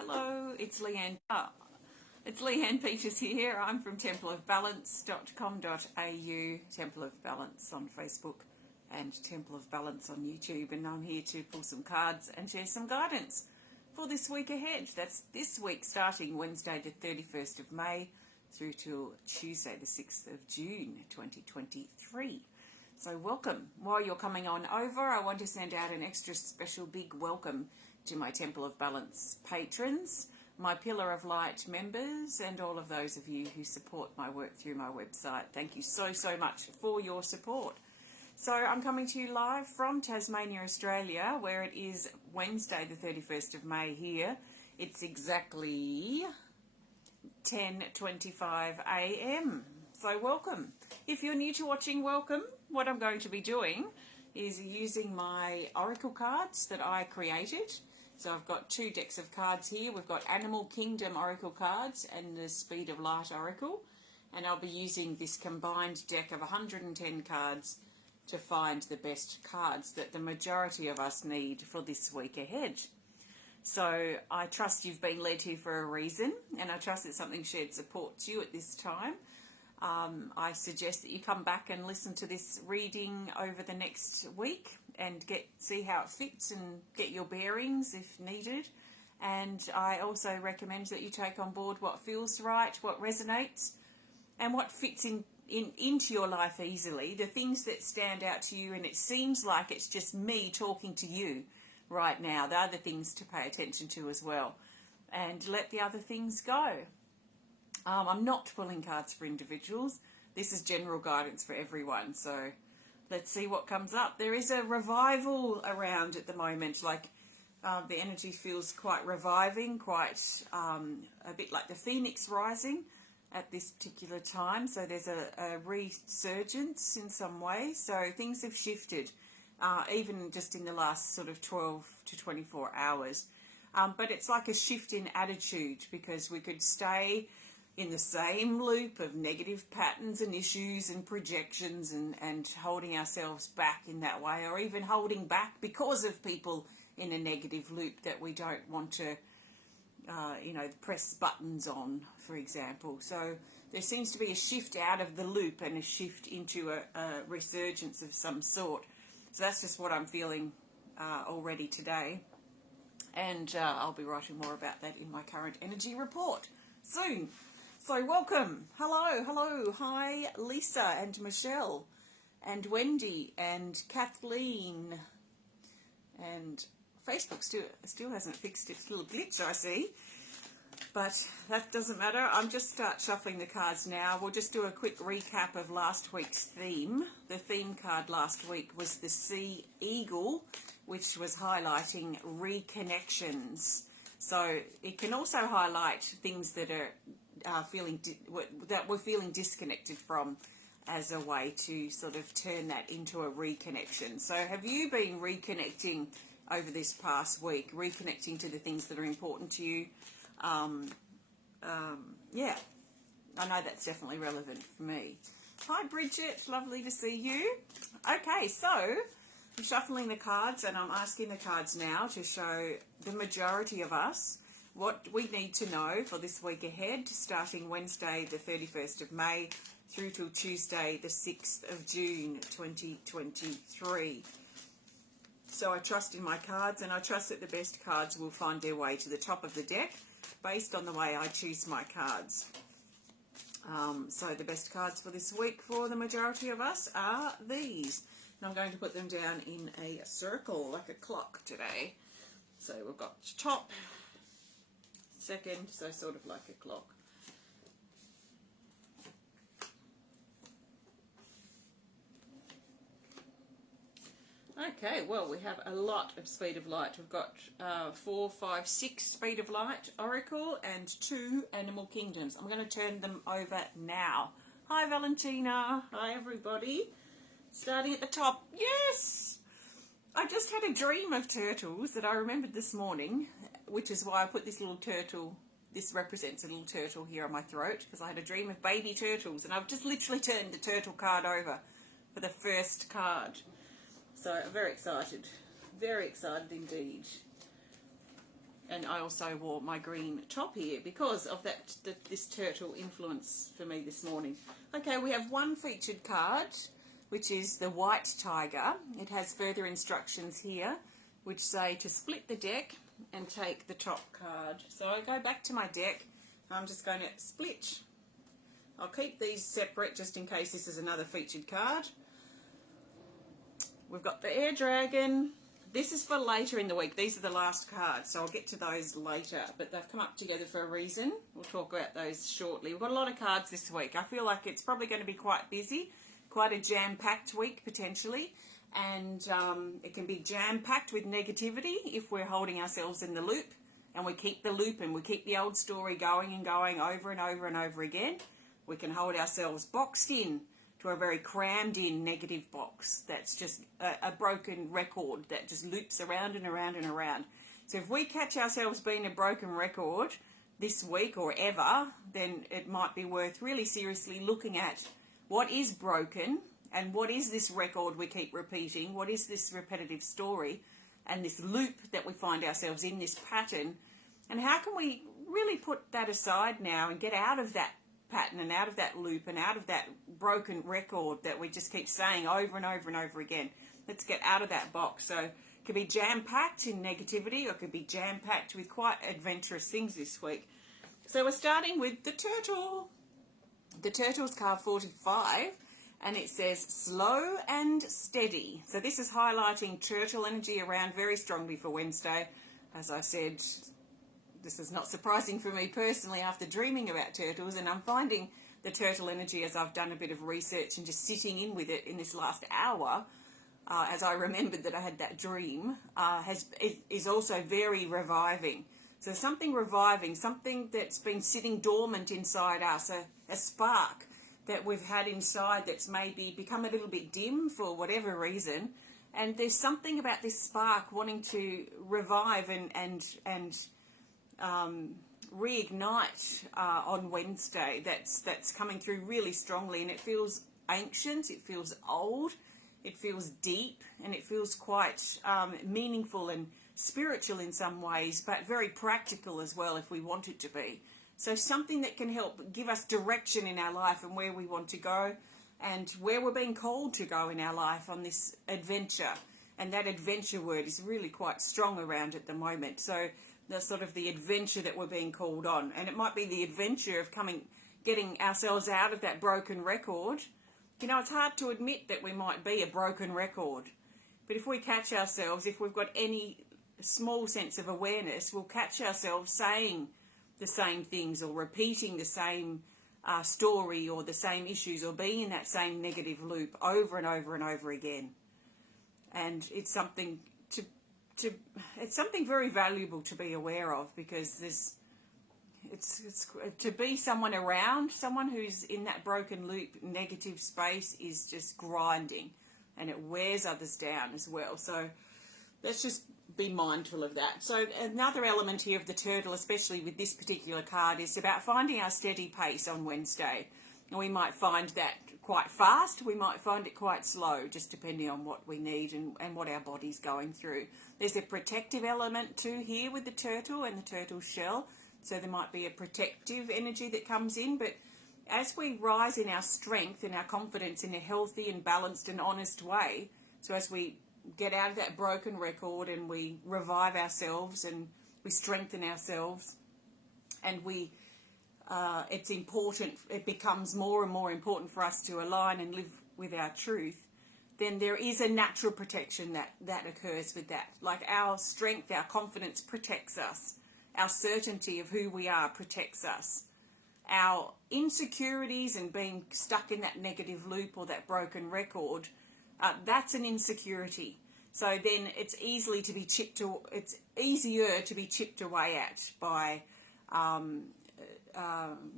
Hello, it's Leanne. It's Leanne Peters here. I'm from templeofbalance.com.au, Temple of Balance on Facebook and Temple of Balance on YouTube, and I'm here to pull some cards and share some guidance for this week ahead. That's this week starting Wednesday the 31st of May through till Tuesday the 6th of June 2023. So welcome. While you're coming on over, I want to send out an extra special big welcome to my Temple of Balance patrons, my Pillar of Light members, and all of those of you who support my work through my website. Thank you so much for your support. So I'm coming to you live from Tasmania, Australia, where it is Wednesday the 31st of May here. It's exactly 10:25 a.m. So welcome. If you're new to watching, welcome. What I'm going to be doing is using my oracle cards that I created. So I've got two decks of cards here. We've got Animal Kingdom oracle cards and the Speed of Light oracle. And I'll be using this combined deck of 110 cards to find the best cards that the majority of us need for this week ahead. So I trust you've been led here for a reason, and I trust that something shared supports you at this time. I suggest that you come back and listen to this reading over the next week and see how it fits and get your bearings if needed. And I also recommend that you take on board what feels right, what resonates, and what fits into your life easily, the things that stand out to you and it seems like it's just me talking to you right now. The other things to pay attention to as well, and let the other things go. I'm not pulling cards for individuals. This is general guidance for everyone. So let's see what comes up. There is a revival around at the moment. The energy feels quite reviving, quite a bit like the phoenix rising at this particular time. So there's a resurgence in some way. So things have shifted, even just in the last sort of 12 to 24 hours. But it's like a shift in attitude, because we could stay in the same loop of negative patterns and issues and projections and holding ourselves back in that way, or even holding back because of people in a negative loop that we don't want to, press buttons on, for example. So there seems to be a shift out of the loop and a shift into a resurgence of some sort. So that's just what I'm feeling already today. And I'll be writing more about that in my current energy report soon. So welcome. Hello. Hi, Lisa and Michelle and Wendy and Kathleen. And Facebook still hasn't fixed its little glitch, I see. But that doesn't matter. I'm just start shuffling the cards now. We'll just do a quick recap of last week's theme. The theme card last week was the Sea Eagle, which was highlighting reconnections. So it can also highlight things that are that we're feeling disconnected from, as a way to sort of turn that into a reconnection. So have you been reconnecting over this past week, reconnecting to the things that are important to you? Yeah, I know that's definitely relevant for me. Hi Bridget, lovely to see you. Okay, so I'm shuffling the cards and I'm asking the cards now to show the majority of us what we need to know for this week ahead, starting Wednesday the 31st of May through till Tuesday the 6th of June 2023. So I trust in my cards, and I trust that the best cards will find their way to the top of the deck based on the way I choose my cards. So the best cards for this week for the majority of us are these. And I'm going to put them down in a circle like a clock today. So we've got top, second, so sort of like a clock. Okay, well, we have a lot of Speed of Light. We've got 4, 5, 6 Speed of Light Oracle and 2 Animal Kingdoms. I'm going to turn them over now. Hi, Valentina. Hi, everybody. Starting at the top. Yes! I just had a dream of turtles that I remembered this morning, which is why I put this little turtle. This represents a little turtle here on my throat, because I had a dream of baby turtles, and I've just literally turned the turtle card over for the first card. So I'm very excited indeed. And I also wore my green top here because of this turtle influence for me this morning. Okay, we have one featured card, which is the White Tiger. It has further instructions here, which say to split the deck and take the top card. So I go back to my deck. I'm just going to split. I'll keep these separate just in case this is another featured card. We've got the Air Dragon. This is for later in the week. These are the last cards, so I'll get to those later. But they've come up together for a reason. We'll talk about those shortly. We've got a lot of cards this week. I feel like it's probably going to be quite busy, quite a jam-packed week potentially. And it can be jam-packed with negativity if we're holding ourselves in the loop. And we keep the loop and we keep the old story going and going over and over and over again. We can hold ourselves boxed in to a very crammed in negative box that's just a broken record that just loops around and around and around. So if we catch ourselves being a broken record this week or ever, then it might be worth really seriously looking at what is broken and what is this record we keep repeating, what is this repetitive story and this loop that we find ourselves in, this pattern, and how can we really put that aside now and get out of that pattern and out of that loop and out of that broken record that we just keep saying over and over and over again. Let's get out of that box. So it could be jam-packed in negativity or it could be jam-packed with quite adventurous things this week. So we're starting with the turtle. The turtle's card 45 and it says slow and steady. So this is highlighting turtle energy around very strongly for Wednesday. As I said, this is not surprising for me personally after dreaming about turtles, and I'm finding the turtle energy as I've done a bit of research and just sitting in with it in this last hour, as I remembered that I had that dream, is also very reviving. So something reviving, something that's been sitting dormant inside us, a spark that we've had inside that's maybe become a little bit dim for whatever reason, and there's something about this spark wanting to revive and reignite on Wednesday. That's coming through really strongly, and it feels ancient, it feels old, it feels deep, and it feels quite meaningful and spiritual in some ways, but very practical as well if we want it to be. So something that can help give us direction in our life and where we want to go and where we're being called to go in our life on this adventure. And that adventure word is really quite strong around at the moment. So that's sort of the adventure that we're being called on. And it might be the adventure of getting ourselves out of that broken record. You know, it's hard to admit that we might be a broken record. But if we catch ourselves, if we've got any small sense of awareness, we'll catch ourselves saying the same things or repeating the same story or the same issues or being in that same negative loop over and over and over again. And it's something it's something very valuable to be aware of, because it's to be someone around someone who's in that broken loop negative space is just grinding, and it wears others down as well. So let's just be mindful of that. So another element here of the turtle, especially with this particular card, is about finding our steady pace on Wednesday. And we might find that quite fast, we might find it quite slow, just depending on what we need and what our body's going through. There's a protective element too here with the turtle and the turtle shell, so there might be a protective energy that comes in, but as we rise in our strength and our confidence in a healthy and balanced and honest way, so as we get out of that broken record and we revive ourselves and we strengthen ourselves and it's important, it becomes more and more important for us to align and live with our truth, then there is a natural protection that occurs with that. Like our strength, our confidence protects us. Our certainty of who we are protects us. Our insecurities and being stuck in that negative loop or that broken record, that's an insecurity. So then it's easier to be chipped away at by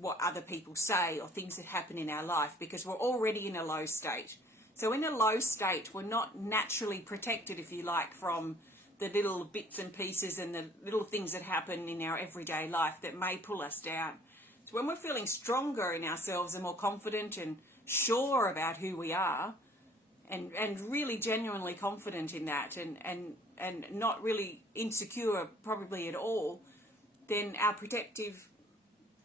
what other people say or things that happen in our life, because we're already in a low state. So in a low state, we're not naturally protected, if you like, from the little bits and pieces and the little things that happen in our everyday life that may pull us down. So when we're feeling stronger in ourselves and more confident and sure about who we are, and really genuinely confident in that, and not really insecure probably at all, then our protective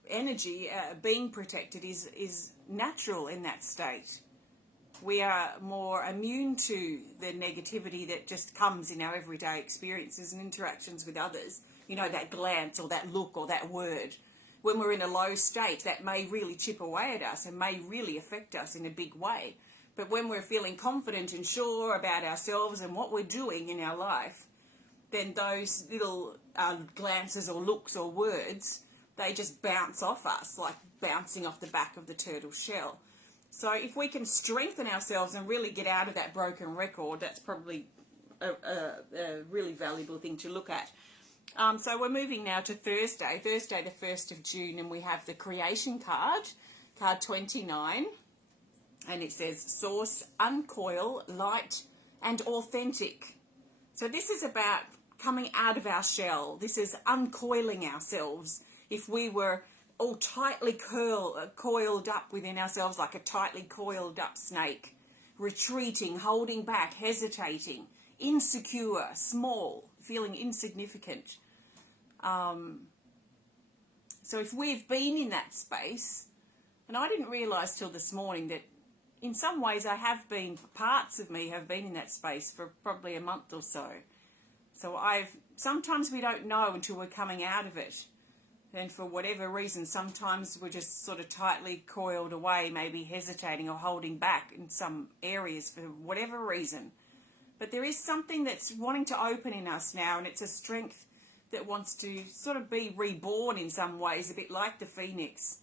energy, being protected, is natural in that state. We are more immune to the negativity that just comes in our everyday experiences and interactions with others. You know, that glance or that look or that word. When we're in a low state, that may really chip away at us and may really affect us in a big way. But when we're feeling confident and sure about ourselves and what we're doing in our life, then those little glances or looks or words, they just bounce off us, like bouncing off the back of the turtle shell. So if we can strengthen ourselves and really get out of that broken record, that's probably a really valuable thing to look at. So we're moving now to Thursday the 1st of June, and we have the creation card 29, and it says source, uncoil, light and authentic. So this is about coming out of our shell. This is uncoiling ourselves. If we were all tightly coiled up within ourselves like a tightly coiled up snake, retreating, holding back, hesitating, insecure, small, feeling insignificant. So if we've been in that space, and I didn't realise till this morning that in some ways parts of me have been in that space for probably a month or so. So sometimes we don't know until we're coming out of it. And for whatever reason, sometimes we're just sort of tightly coiled away, maybe hesitating or holding back in some areas for whatever reason. But there is something that's wanting to open in us now, and it's a strength that wants to sort of be reborn in some ways, a bit like the phoenix.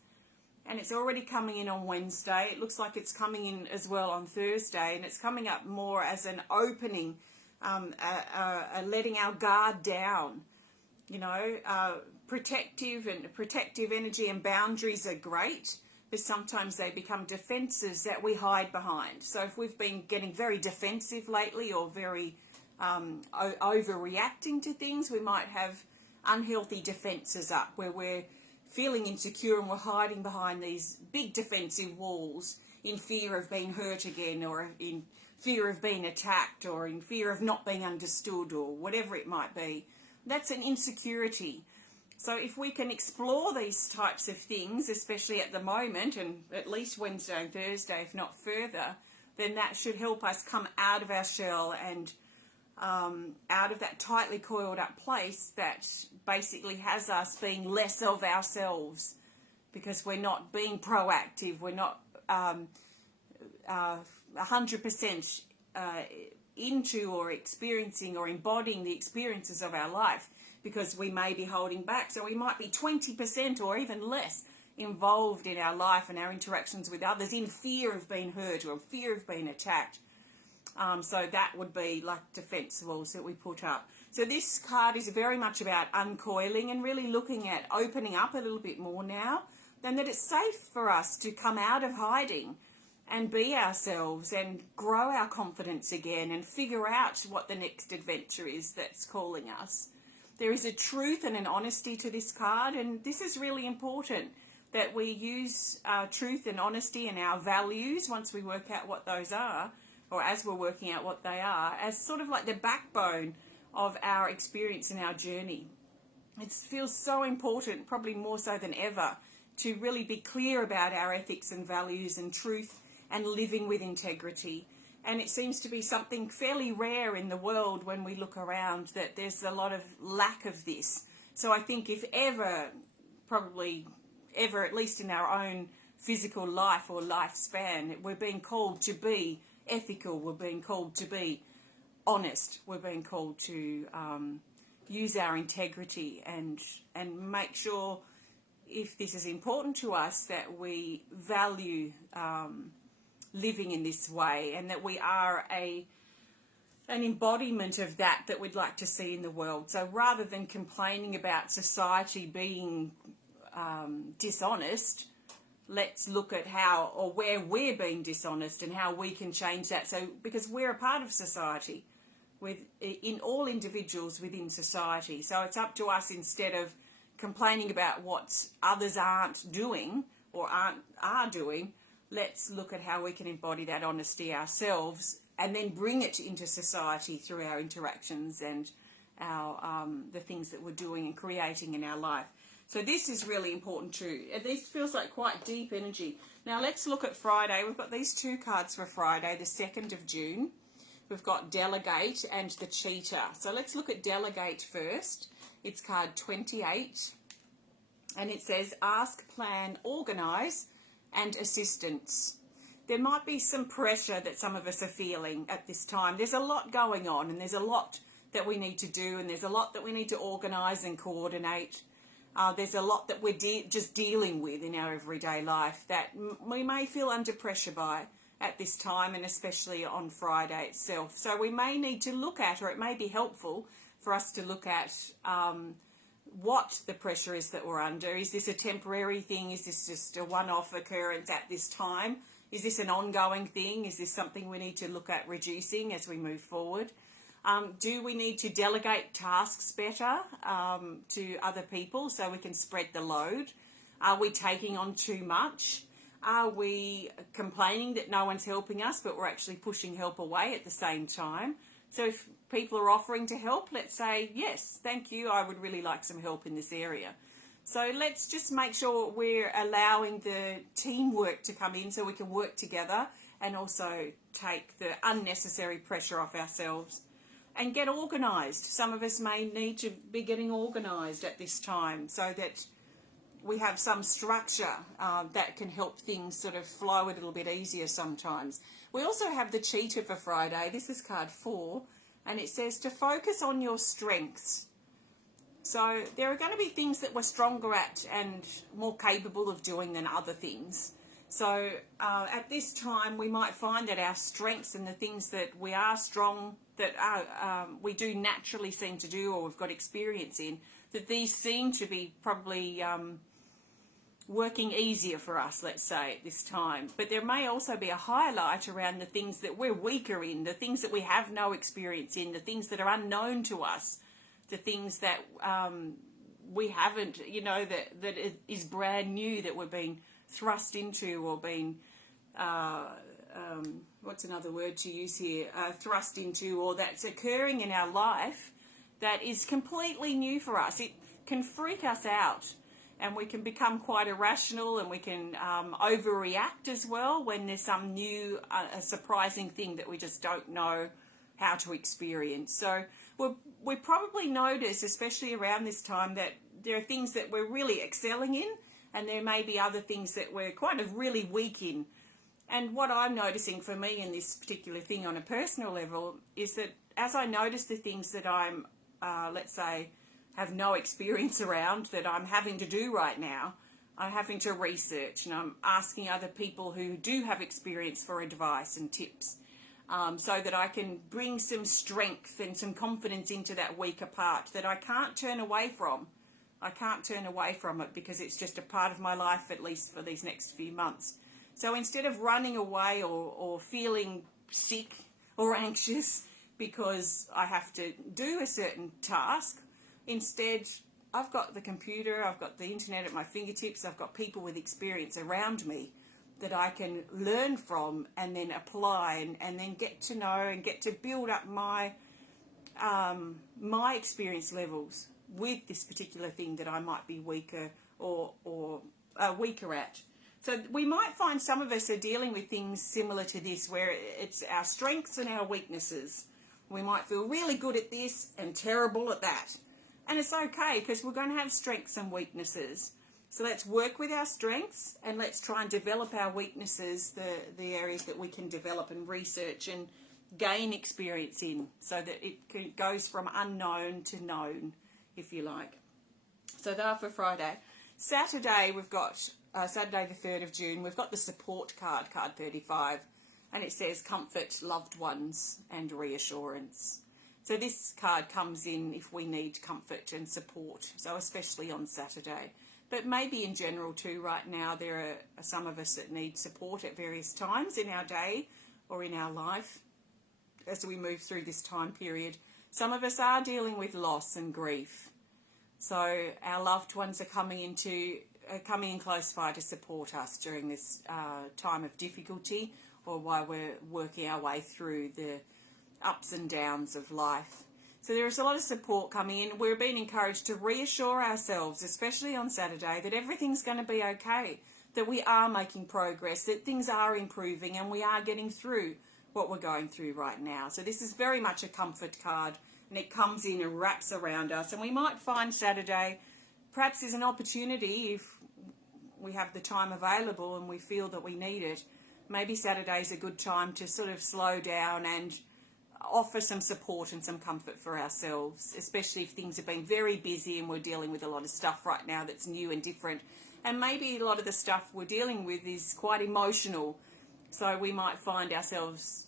And it's already coming in on Wednesday. It looks like it's coming in as well on Thursday, and it's coming up more as an opening, letting our guard down. You know, protective energy and boundaries are great, but sometimes they become defenses that we hide behind. So if we've been getting very defensive lately or very overreacting to things, we might have unhealthy defenses up where we're feeling insecure and we're hiding behind these big defensive walls in fear of being hurt again, or in fear of being attacked, or in fear of not being understood, or whatever it might be. That's an insecurity. So if we can explore these types of things, especially at the moment, and at least Wednesday and Thursday, if not further, then that should help us come out of our shell and out of that tightly coiled up place that basically has us being less of ourselves, because we're not being proactive, we're not 100% into or experiencing or embodying the experiences of our life, because we may be holding back. So we might be 20% or even less involved in our life and our interactions with others in fear of being hurt or fear of being attacked. So that would be like defense walls that we put up. So this card is very much about uncoiling and really looking at opening up a little bit more now, and that it's safe for us to come out of hiding and be ourselves and grow our confidence again and figure out what the next adventure is that's calling us. There is a truth and an honesty to this card, and this is really important, that we use truth and honesty and our values once we work out what those are, or as we're working out what they are, as sort of like the backbone of our experience and our journey. It feels so important, probably more so than ever, to really be clear about our ethics and values and truth and living with integrity. And it seems to be something fairly rare in the world when we look around, that there's a lot of lack of this. So I think if ever, probably ever, at least in our own physical life or lifespan, we're being called to be ethical, we're being called to be honest, we're being called to use our integrity and make sure, if this is important to us, that we value living in this way, and that we are an embodiment of that we'd like to see in the world. So rather than complaining about society being dishonest, let's look at how or where we're being dishonest and how we can change that. So because we're a part of society, in all individuals within society. So it's up to us, instead of complaining about what others aren't doing or are doing, let's look at how we can embody that honesty ourselves and then bring it into society through our interactions and our the things that we're doing and creating in our life. So this is really important too. This feels like quite deep energy. Now let's look at Friday. We've got these two cards for Friday, the 2nd of June. We've got Delegate and the Cheetah. So let's look at Delegate first. It's card 28. And it says, ask, plan, organise and assistance. There might be some pressure that some of us are feeling at this time. There's a lot going on, and there's a lot that we need to do, and there's a lot that we need to organise and coordinate. There's a lot that we're just dealing with in our everyday life that we may feel under pressure by at this time, and especially on Friday itself. So we may need to look at, or it may be helpful for us to look at what the pressure is that we're under. Is this a temporary thing? Is this just a one-off occurrence at this time? Is this an ongoing thing? Is this something we need to look at reducing as we move forward? Do we need to delegate tasks better to other people so we can spread the load? Are we taking on too much? Are we complaining that no one's helping us, but we're actually pushing help away at the same time? So if people are offering to help, let's say, yes, thank you, I would really like some help in this area. So let's just make sure we're allowing the teamwork to come in so we can work together and also take the unnecessary pressure off ourselves and get organised. Some of us may need to be getting organised at this time so that we have some structure that can help things sort of flow a little bit easier sometimes. We also have the Cheetah for Friday. This is card 4, and it says to focus on your strengths. So there are going to be things that we're stronger at and more capable of doing than other things. So at this time, we might find that our strengths and the things that we are strong, that we do naturally seem to do or we've got experience in, that these seem to be probably working easier for us, let's say, at this time. But there may also be a highlight around the things that we're weaker in, the things that we have no experience in, the things that are unknown to us, the things that we haven't, that is brand new, that we're being thrust into or being, what's another word to use here, thrust into, or that's occurring in our life that is completely new for us. It can freak us out, and we can become quite irrational, and we can overreact as well when there's some new, a surprising thing that we just don't know how to experience. So we probably notice, especially around this time, that there are things that we're really excelling in, and there may be other things that we're kind of really weak in. And what I'm noticing for me in this particular thing on a personal level is that as I notice the things that I'm, let's say, have no experience around, that I'm having to do right now, I'm having to research, and I'm asking other people who do have experience for advice and tips, so that I can bring some strength and some confidence into that weaker part that I can't turn away from. I can't turn away from it because it's just a part of my life, at least for these next few months. So instead of running away or feeling sick or anxious because I have to do a certain task, instead I've got the computer, I've got the internet at my fingertips, I've got people with experience around me that I can learn from and then apply and then get to know and get to build up my my experience levels with this particular thing that I might be weaker or weaker at. So we might find some of us are dealing with things similar to this, where it's our strengths and our weaknesses. We might feel really good at this and terrible at that. And it's okay, because we're going to have strengths and weaknesses. So let's work with our strengths and let's try and develop our weaknesses, the areas that we can develop and research and gain experience in, so that it goes from unknown to known, if you like. So they are for Friday. Saturday, we've got Saturday the 3rd of June, we've got the support card, card 35, and it says comfort loved ones and reassurance. So this card comes in if we need comfort and support, so especially on Saturday. But maybe in general too, right now there are some of us that need support at various times in our day or in our life as we move through this time period. Some of us are dealing with loss and grief. So our loved ones are coming in close by to support us during this time of difficulty or while we're working our way through the ups and downs of life. So there is a lot of support coming in. We're being encouraged to reassure ourselves, especially on Saturday, that everything's going to be okay, that we are making progress, that things are improving, and we are getting through what we're going through right now. So this is very much a comfort card, and it comes in and wraps around us. And we might find Saturday perhaps is an opportunity, if we have the time available and we feel that we need it. Maybe Saturday's a good time to sort of slow down and offer some support and some comfort for ourselves, especially if things have been very busy and we're dealing with a lot of stuff right now that's new and different. And maybe a lot of the stuff we're dealing with is quite emotional. So we might find ourselves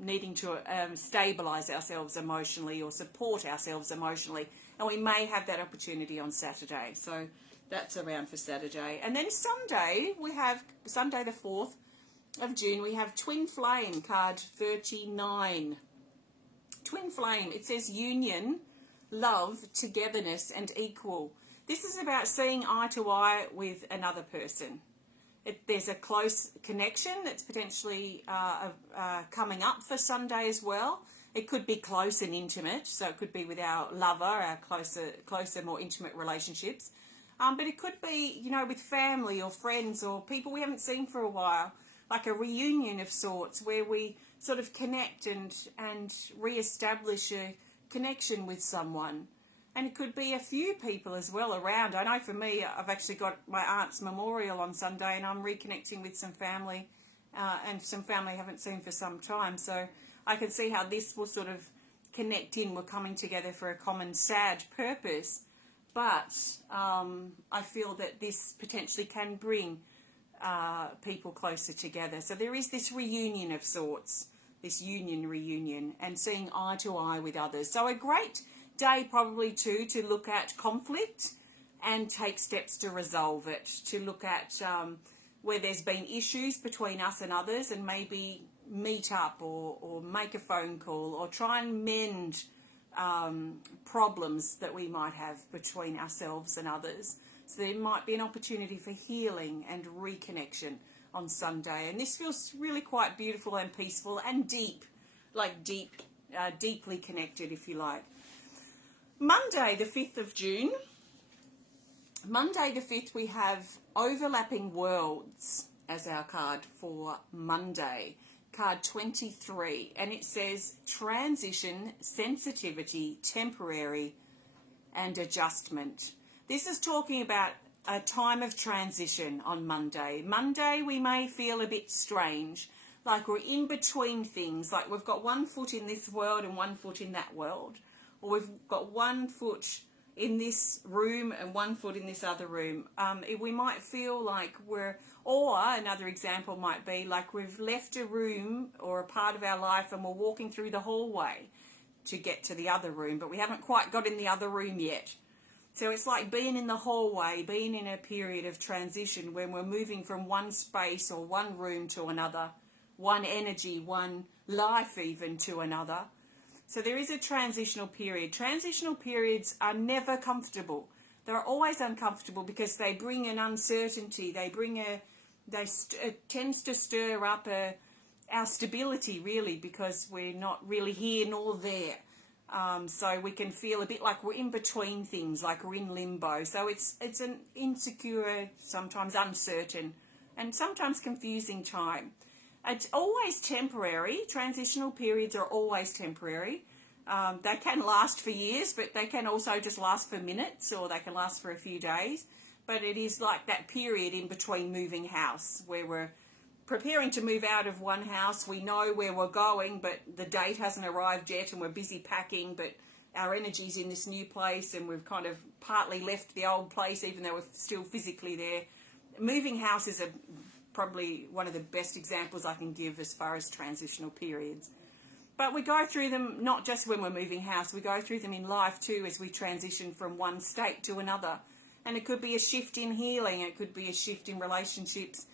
needing to stabilise ourselves emotionally or support ourselves emotionally. And we may have that opportunity on Saturday. So that's around for Saturday. And then Sunday, we have Sunday the 4th of June, we have Twin Flame, card 39. Twin Flame, it says union, love, togetherness and equal. This is about seeing eye to eye with another person. There's a close connection that's potentially coming up for Sunday as well. It could be close and intimate, so it could be with our lover, our closer, more intimate relationships. But it could be, with family or friends or people we haven't seen for a while, like a reunion of sorts where we sort of connect and re-establish a connection with someone. And it could be a few people as well around. I know for me, I've actually got my aunt's memorial on Sunday and I'm reconnecting with some family and some family I haven't seen for some time. So I can see how this will sort of connect in. We're coming together for a common sad purpose. But I feel that this potentially can bring people closer together. So there is this reunion of sorts, this reunion, and seeing eye to eye with others. So a great day probably too to look at conflict and take steps to resolve it, to look at where there's been issues between us and others and maybe meet up or make a phone call or try and mend problems that we might have between ourselves and others. So there might be an opportunity for healing and reconnection on Sunday. And this feels really quite beautiful and peaceful and deep, deeply connected, if you like. Monday, the 5th of June. Monday the 5th, we have Overlapping Worlds as our card for Monday. Card 23. And it says transition, sensitivity, temporary, and adjustment. This is talking about a time of transition on Monday. Monday we may feel a bit strange, like we're in between things, like we've got one foot in this world and one foot in that world. Or we've got one foot in this room and one foot in this other room. We might feel like or another example might be like we've left a room or a part of our life and we're walking through the hallway to get to the other room, but we haven't quite got in the other room yet. So it's like being in the hallway, being in a period of transition when we're moving from one space or one room to another, one energy, one life even to another. So there is a transitional period. Transitional periods are never comfortable. They're always uncomfortable because they bring an uncertainty. It tends to stir up our stability, really, because we're not really here nor there. So we can feel a bit like we're in between things, like we're in limbo. So it's an insecure, sometimes uncertain, and sometimes confusing time. It's always temporary. Transitional periods are always temporary. They can last for years, but they can also just last for minutes, or they can last for a few days. But it is like that period in between moving house, where we're preparing to move out of one house. We know where we're going, but the date hasn't arrived yet, and we're busy packing, but our energy's in this new place, and we've kind of partly left the old place, even though we're still physically there. Moving house is probably one of the best examples I can give as far as transitional periods. But we go through them not just when we're moving house, we go through them in life too as we transition from one state to another. And it could be a shift in healing, it could be a shift in relationships,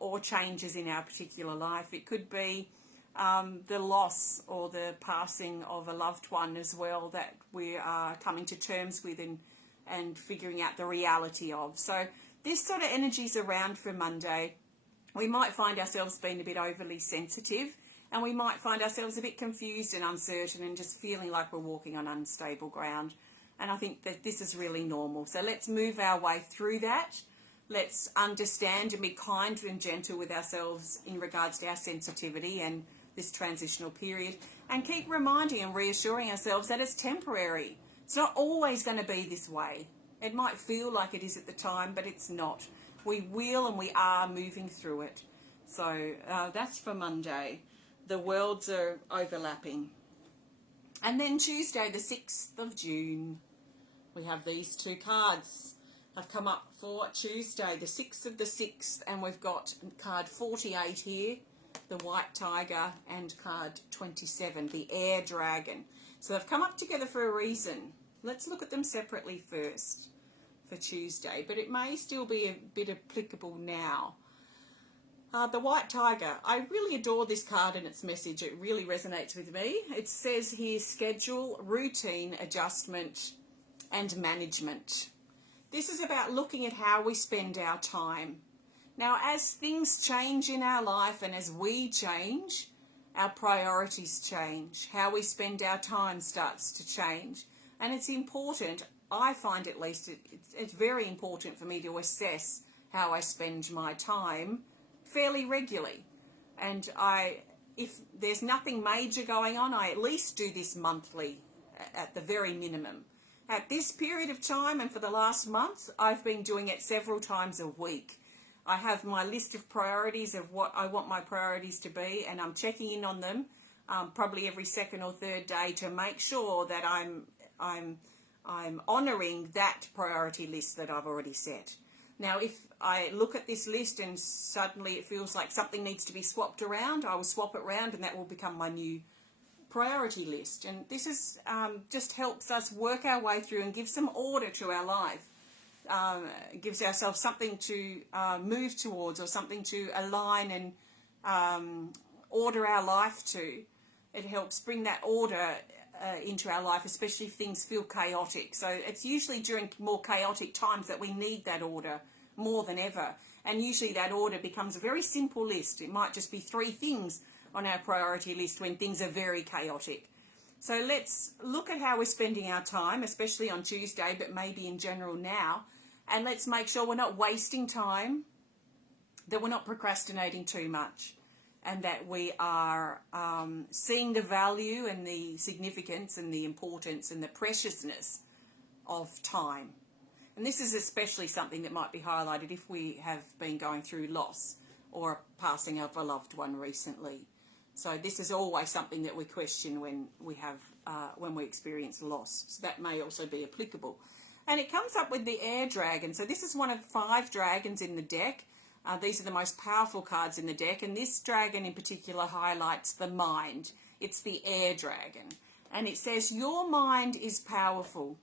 or changes in our particular life. It could be the loss or the passing of a loved one as well that we are coming to terms with and figuring out the reality of. So this sort of energy's around for Monday. We might find ourselves being a bit overly sensitive, and we might find ourselves a bit confused and uncertain and just feeling like we're walking on unstable ground. And I think that this is really normal. So let's move our way through that. Let's understand and be kind and gentle with ourselves in regards to our sensitivity and this transitional period, and keep reminding and reassuring ourselves that it's temporary. It's not always going to be this way. It might feel like it is at the time, but it's not. We will and we are moving through it. So that's for Monday. The worlds are overlapping. And then Tuesday, the 6th of June, we have these two cards. I've come up for Tuesday, the 6th of the 6th, and we've got card 48 here, the White Tiger, and card 27, the Air Dragon. So they've come up together for a reason. Let's look at them separately first for Tuesday, but it may still be a bit applicable now. The White Tiger, I really adore this card and its message. It really resonates with me. It says here, schedule, routine, adjustment, and management. This is about looking at how we spend our time. Now, as things change in our life and as we change, our priorities change. How we spend our time starts to change. And it's important, I find at least, it's very important for me to assess how I spend my time fairly regularly. And if there's nothing major going on, I at least do this monthly at the very minimum. At this period of time and for the last month, I've been doing it several times a week. I have my list of priorities of what I want my priorities to be, and I'm checking in on them probably every second or third day to make sure that I'm honouring that priority list that I've already set. Now, if I look at this list and suddenly it feels like something needs to be swapped around, I will swap it around and that will become my new priority list. And this is just helps us work our way through and give some order to our life. Gives ourselves something to move towards, or something to align and order our life to. It helps bring that order into our life, especially if things feel chaotic. So it's usually during more chaotic times that we need that order more than ever. And usually that order becomes a very simple list. It might just be 3 things on our priority list when things are very chaotic. So let's look at how we're spending our time, especially on Tuesday, but maybe in general now. And let's make sure we're not wasting time, that we're not procrastinating too much, and that we are seeing the value and the significance and the importance and the preciousness of time. And this is especially something that might be highlighted if we have been going through loss or passing of a loved one recently. So this is always something that we question when we experience loss. So that may also be applicable. And it comes up with the Air Dragon. So this is one of 5 dragons in the deck. These are the most powerful cards in the deck. And this dragon in particular highlights the mind. It's the Air Dragon. And it says, your mind is powerful.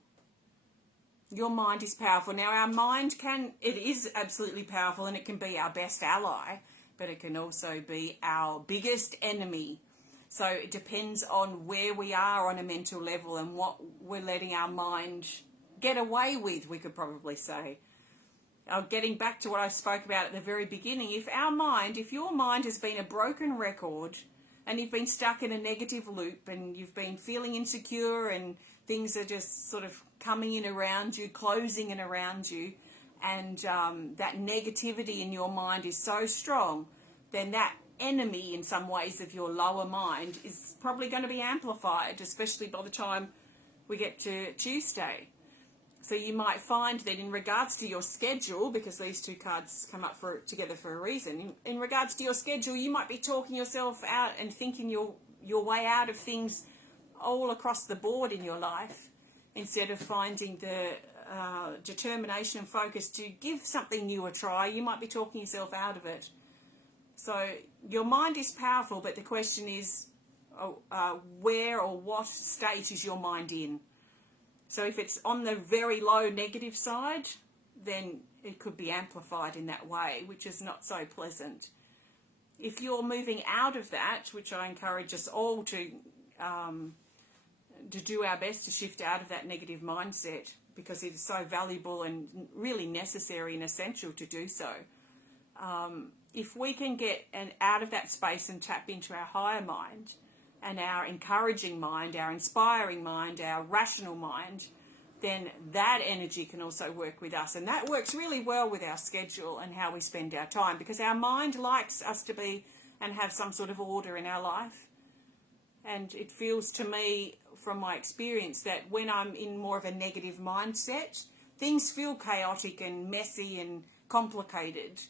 Your mind is powerful. Now, our mind it is absolutely powerful, and it can be our best ally, but it can also be our biggest enemy. So it depends on where we are on a mental level and what we're letting our mind get away with, we could probably say. Getting back to what I spoke about at the very beginning, if your mind has been a broken record and you've been stuck in a negative loop and you've been feeling insecure and things are just sort of coming in around you, closing in around you, and that negativity in your mind is so strong, then that enemy in some ways of your lower mind is probably going to be amplified, especially by the time we get to Tuesday. So you might find that in regards to your schedule, because these 2 cards come up together for a reason, in regards to your schedule, you might be talking yourself out and thinking your way out of things all across the board in your life, instead of finding the determination and focus to give something new a try. You might be talking yourself out of it. So your mind is powerful, but the question is where or what state is your mind in? So if it's on the very low negative side, then it could be amplified in that way, which is not so pleasant. If you're moving out of that, which I encourage us all to do our best to shift out of that negative mindset, because it is so valuable and really necessary and essential to do so. if we can get out of that space and tap into our higher mind and our encouraging mind, our inspiring mind, our rational mind, then that energy can also work with us. And that works really well with our schedule and how we spend our time, because our mind likes us to be and have some sort of order in our life. And it feels to me, from my experience, that when I'm in more of a negative mindset, things feel chaotic and messy and complicated,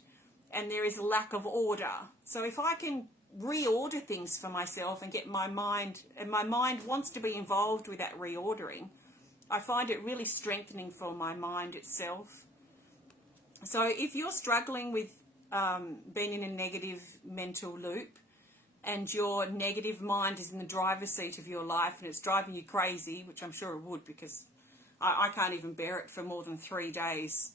and there is a lack of order. So if I can reorder things for myself and get my mind, and my mind wants to be involved with that reordering, I find it really strengthening for my mind itself. So if you're struggling with being in a negative mental loop, and your negative mind is in the driver's seat of your life and it's driving you crazy, which I'm sure it would, because I can't even bear it for more than 3 days.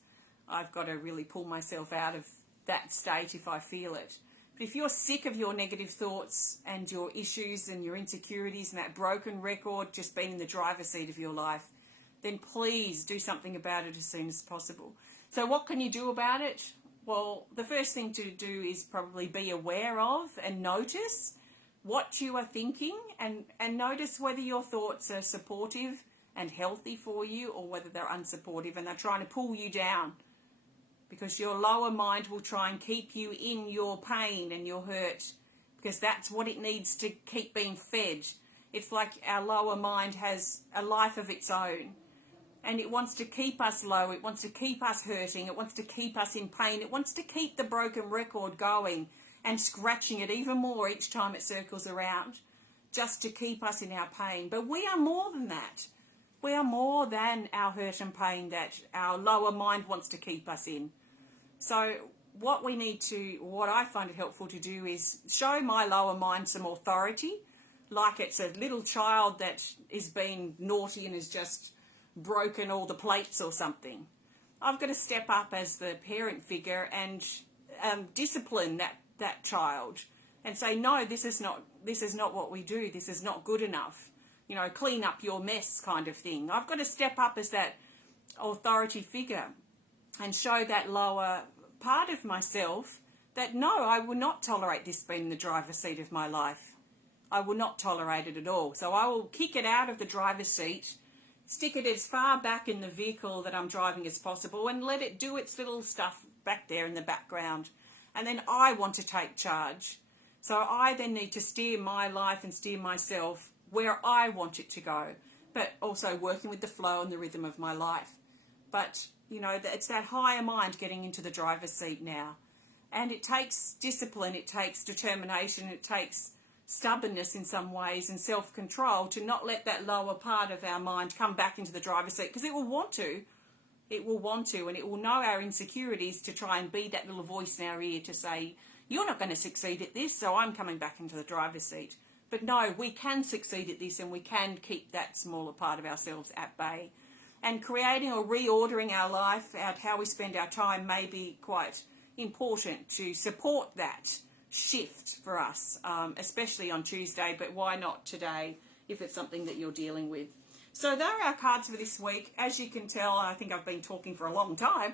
I've got to really pull myself out of that state if I feel it. But if you're sick of your negative thoughts and your issues and your insecurities and that broken record just being in the driver's seat of your life, then please do something about it as soon as possible. So what can you do about it? Well, the first thing to do is probably be aware of and notice what you are thinking, and notice whether your thoughts are supportive and healthy for you or whether they're unsupportive and they're trying to pull you down, because your lower mind will try and keep you in your pain and your hurt, because that's what it needs to keep being fed. It's like our lower mind has a life of its own, and it wants to keep us low, it wants to keep us hurting, it wants to keep us in pain, it wants to keep the broken record going and scratching it even more each time it circles around, just to keep us in our pain. But we are more than that. We are more than our hurt and pain that our lower mind wants to keep us in. So what I find it helpful to do is show my lower mind some authority, like it's a little child that is being naughty and has just broken all the plates or something. I've got to step up as the parent figure and discipline that child and say, no, this is not what we do. This is not good enough. You know, clean up your mess kind of thing. I've got to step up as that authority figure and show that lower part of myself that, no, I will not tolerate this being in the driver's seat of my life. I will not tolerate it at all. So I will kick it out of the driver's seat, stick it as far back in the vehicle that I'm driving as possible, and let it do its little stuff back there in the background. And then I want to take charge. So I then need to steer my life and steer myself where I want it to go, but also working with the flow and the rhythm of my life. But, you know, it's that higher mind getting into the driver's seat now. And it takes discipline, it takes determination, it takes stubbornness in some ways and self-control to not let that lower part of our mind come back into the driver's seat, because it will want to. It will want to, and it will know our insecurities to try and be that little voice in our ear to say, you're not going to succeed at this, so I'm coming back into the driver's seat. But no, we can succeed at this, and we can keep that smaller part of ourselves at bay. And creating or reordering our life, how we spend our time, may be quite important to support that shift for us, especially on Tuesday, but why not today if it's something that you're dealing with. So there are our cards for this week. As you can tell, I think I've been talking for a long time.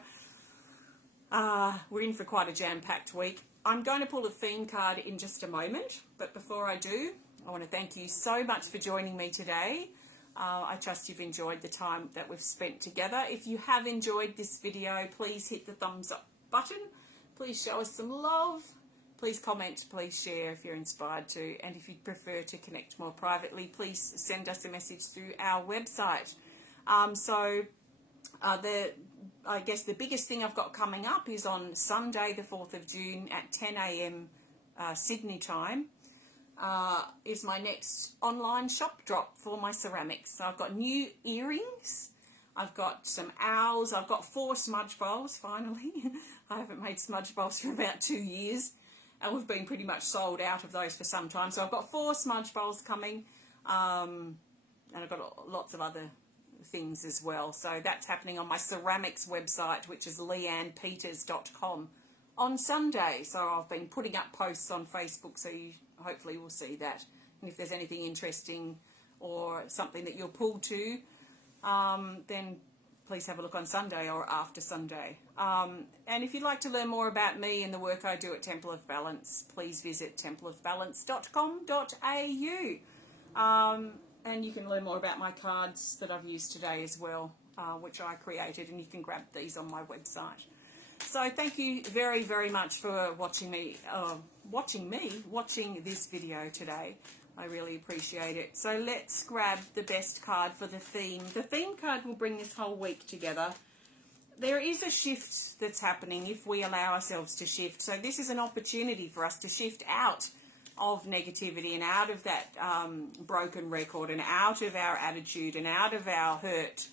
We're in for quite a jam-packed week. I'm going to pull a theme card in just a moment, but before I do, I want to thank you so much for joining me today. I trust you've enjoyed the time that we've spent together. If you have enjoyed this video, please hit the thumbs up button. Please show us some love. Please comment, please share if you're inspired to, and if you prefer to connect more privately, please send us a message through our website. I guess the biggest thing I've got coming up is on Sunday the 4th of June at 10 a.m. Sydney time is my next online shop drop for my ceramics. So I've got new earrings, I've got some owls, I've got 4 smudge bowls finally. I haven't made smudge bowls for about 2 years. And we've been pretty much sold out of those for some time. So I've got 4 smudge bowls coming, and I've got lots of other things as well. So that's happening on my ceramics website, which is leannepeters.com on Sunday. So I've been putting up posts on Facebook, so you hopefully will see that. And if there's anything interesting or something that you're pulled to, then please have a look on Sunday or after Sunday. And if you'd like to learn more about me and the work I do at Temple of Balance, please visit templeofbalance.com.au. And you can learn more about my cards that I've used today as well, which I created, and you can grab these on my website. So thank you very, very much for watching this video today. I really appreciate it. So let's grab the best card for the theme. The theme card will bring this whole week together. There is a shift that's happening if we allow ourselves to shift. So this is an opportunity for us to shift out of negativity and out of that broken record and out of our attitude and out of our hurt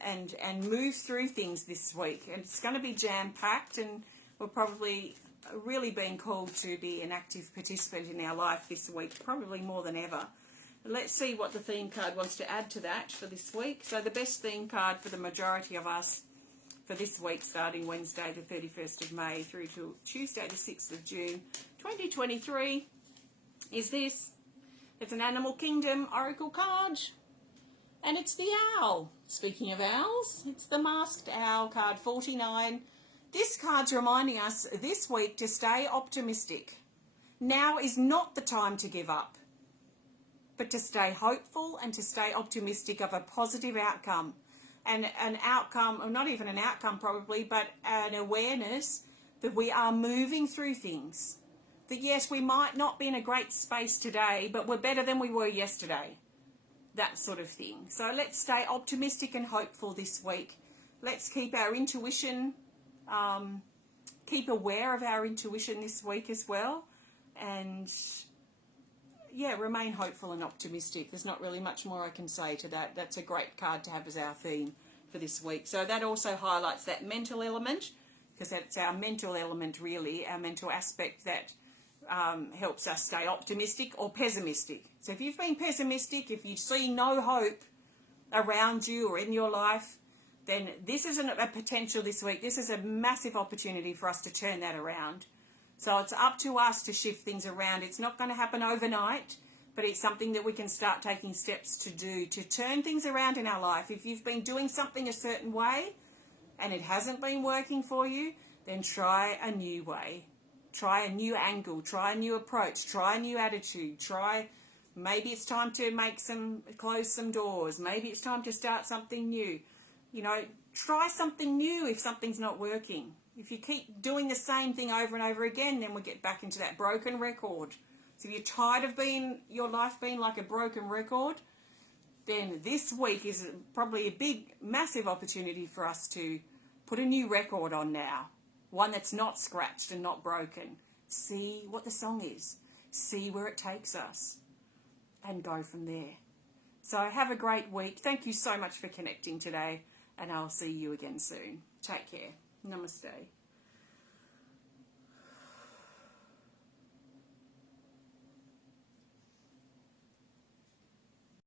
and move through things this week. And it's going to be jam-packed, and we're probably really being called to be an active participant in our life this week, probably more than ever. Let's see what the theme card wants to add to that for this week. So the best theme card for the majority of us for this week, starting Wednesday the 31st of May through to Tuesday the 6th of June 2023, is this. It's an Animal Kingdom Oracle card, and it's the owl. Speaking of owls, it's the Masked Owl card 49. This card's reminding us this week to stay optimistic. Now is not the time to give up, but to stay hopeful and to stay optimistic of a positive outcome. And an outcome, or not even an outcome probably, but an awareness that we are moving through things. That yes, we might not be in a great space today, but we're better than we were yesterday. That sort of thing. So let's stay optimistic and hopeful this week. Let's keep our intuition, keep aware of our intuition this week as well. And yeah, remain hopeful and optimistic. There's not really much more I can say to that. That's a great card to have as our theme for this week. So that also highlights that mental element, because that's our mental element really, our mental aspect that helps us stay optimistic or pessimistic. So if you've been pessimistic, if you see no hope around you or in your life, then this isn't a potential this week. This is a massive opportunity for us to turn that around. So it's up to us to shift things around. It's not going to happen overnight, but it's something that we can start taking steps to do to turn things around in our life. If you've been doing something a certain way and it hasn't been working for you, then try a new way. Try a new angle, try a new approach, try a new attitude, maybe it's time to close some doors, maybe it's time to start something new. You know, try something new if something's not working. If you keep doing the same thing over and over again, then we get back into that broken record. So if you're tired of your life being like a broken record, then this week is probably a big, massive opportunity for us to put a new record on now. One that's not scratched and not broken. See what the song is. See where it takes us. And go from there. So have a great week. Thank you so much for connecting today. And I'll see you again soon. Take care. Namaste.